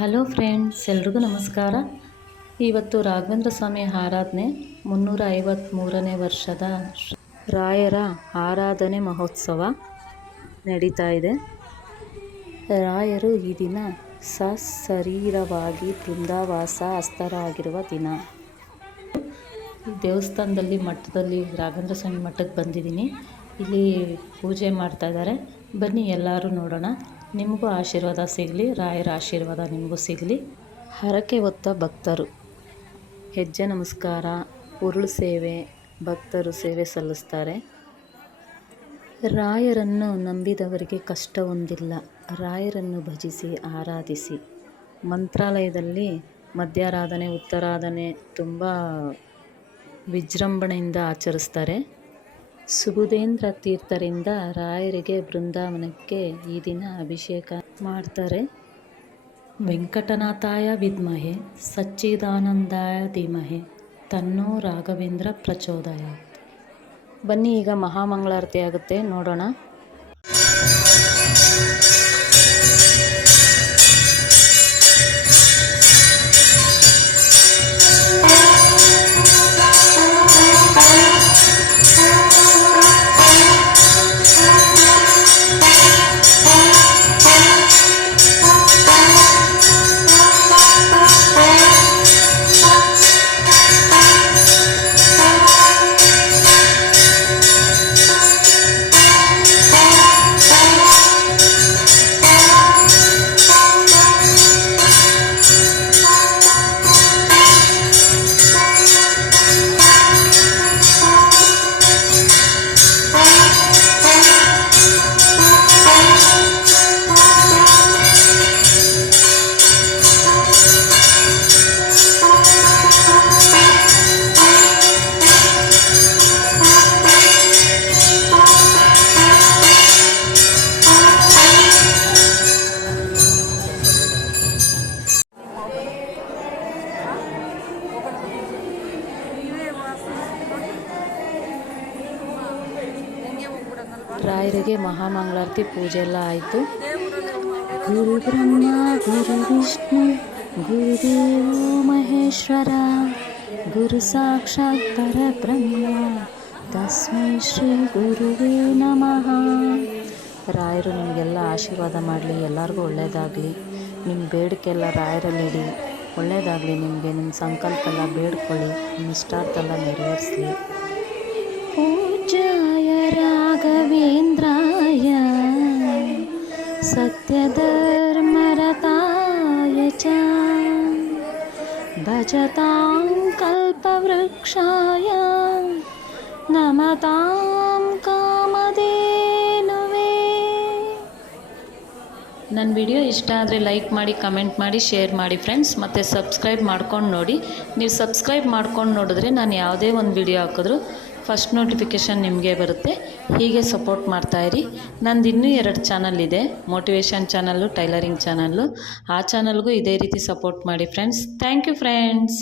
Hello friends, ಎಲ್ರಿಗೂ ನಮಸ್ಕಾರ. ಇವತ್ತು ರಾಘವೇಂದ್ರ ಸ್ವಾಮಿ ಆರಾಧನೆ 353ನೇ ವರ್ಷದ ರಾಯರ ಆರಾಧನೆ ಮಹೋತ್ಸವ ನಡೀತಾ ಇದೆ. ರಾಯರು ಈ ದಿನ ಸಶರೀರವಾಗಿ ಬೃಂದಾವಾಸ ಹಸ್ತರಾಗಿರುವ ದಿನ. ದೇವಸ್ಥಾನದಲ್ಲಿ ಮಠದಲ್ಲಿ ರಾಘವೇಂದ್ರ ಸ್ವಾಮಿ ಮಠಕ್ಕೆ ಬಂದಿದ್ದೀನಿ. ಇಲ್ಲಿ ಪೂಜೆ ಮಾಡ್ತಾ ಇದ್ದಾರೆ. ಬನ್ನಿ ಎಲ್ಲರೂ ನೋಡೋಣ. ನಿಮಗೂ ಆಶೀರ್ವಾದ ಸಿಗಲಿ, ರಾಯರ ಆಶೀರ್ವಾದ ನಿಮಗೂ ಸಿಗಲಿ. ಹರಕೆ ಹೊತ್ತ ಭಕ್ತರು ಹೆಜ್ಜೆ ನಮಸ್ಕಾರ, ಉರುಳು ಸೇವೆ, ಭಕ್ತರು ಸೇವೆ ಸಲ್ಲಿಸ್ತಾರೆ. ರಾಯರನ್ನು ನಂಬಿದವರಿಗೆ ಕಷ್ಟ ಹೊಂದಿಲ್ಲ. ರಾಯರನ್ನು ಭಜಿಸಿ ಆರಾಧಿಸಿ. ಮಂತ್ರಾಲಯದಲ್ಲಿ ಮಧ್ಯಾರಾಧನೆ, ಉತ್ತರಾಧನೆ ತುಂಬ ವಿಜೃಂಭಣೆಯಿಂದ ಆಚರಿಸ್ತಾರೆ. ಸುಬುಧೇಂದ್ರ ತೀರ್ಥರಿಂದ ರಾಯರಿಗೆ ಬೃಂದಾವನಕ್ಕೆ ಈ ದಿನ ಅಭಿಷೇಕ ಮಾಡ್ತಾರೆ. ವೆಂಕಟನಾಥಾಯ ವಿದ್ಮಹೆ ಸಚ್ಚಿದಾನಂದಾಯ ಧೀಮಹಿ ತನ್ನೋ ರಾಘವೇಂದ್ರ ಪ್ರಚೋದಯಾತ್. ಬನ್ನಿ ಈಗ ಮಹಾಮಂಗಳಾರತಿ ಆಗುತ್ತೆ, ನೋಡೋಣ. ರಾಯರಿಗೆ ಮಹಾಮಂಗಳಾರತಿ ಪೂಜೆ ಎಲ್ಲ ಆಯಿತು. ಗುರು ಬ್ರಹ್ಮ ಗುರು ವಿಷ್ಣು ಗುರುದೇವೋ ಮಹೇಶ್ವರ ಗುರು ಸಾಕ್ಷಾತ್ ಪರಬ್ರಹ್ಮ ತಸ್ಮೈ ಶ್ರೀ ಗುರುವೇ ನಮಃ. ರಾಯರು ನಿಮಗೆಲ್ಲ ಆಶೀರ್ವಾದ ಮಾಡಲಿ, ಎಲ್ಲರಿಗೂ ಒಳ್ಳೆಯದಾಗಲಿ. ನಿಮ್ಮ ಬೇಡಿಕೆ ಎಲ್ಲ ರಾಯರಲ್ಲಿಡಿ, ಒಳ್ಳೆಯದಾಗಲಿ ನಿಮಗೆ. ನಿಮ್ಮ ಸಂಕಲ್ಪ ಎಲ್ಲ ಬೇಡ್ಕೊಳ್ಳಿ, ನಿಮ್ಮ ಇಷ್ಟಾರ್ಥ ಎಲ್ಲ ನೆರವೇರಿಸಲಿ. ಪೂಜ್ಯಾಯ ರಾಘವೇಂದ್ರಾಯ ಸತ್ಯಧರ್ಮರತಾಯ ಚ ಭಜತಾಂ ಕಲ್ಪವೃಕ್ಷಾಯ ನಮತಾಂ ಕಾಮಧೇನುವೇ. ನನ್ನ ವಿಡಿಯೋ ಇಷ್ಟ ಆದರೆ ಲೈಕ್ ಮಾಡಿ, ಕಮೆಂಟ್ ಮಾಡಿ, ಶೇರ್ ಮಾಡಿ ಫ್ರೆಂಡ್ಸ್. ಮತ್ತು ಸಬ್ಸ್ಕ್ರೈಬ್ ಮಾಡ್ಕೊಂಡು ನೋಡಿ. ನೀವು ಸಬ್ಸ್ಕ್ರೈಬ್ ಮಾಡ್ಕೊಂಡು ನೋಡಿದ್ರೆ ನಾನು ಯಾವುದೇ ಒಂದು ವಿಡಿಯೋ ಹಾಕಿದ್ರು ಫಸ್ಟ್ ನೋಟಿಫಿಕೇಷನ್ ನಿಮಗೆ ಬರುತ್ತೆ. ಹೀಗೆ ಸಪೋರ್ಟ್ ಮಾಡ್ತಾಯಿರಿ. ನಂದು ಇನ್ನೂ 2 ಚಾನಲ್ ಇದೆ, ಮೋಟಿವೇಶನ್ ಚಾನಲ್ಲು, ಟೈಲರಿಂಗ್ ಚಾನಲ್ಲು. ಆ ಚಾನಲ್ಗೂ ಇದೇ ರೀತಿ ಸಪೋರ್ಟ್ ಮಾಡಿ ಫ್ರೆಂಡ್ಸ್. Thank you friends.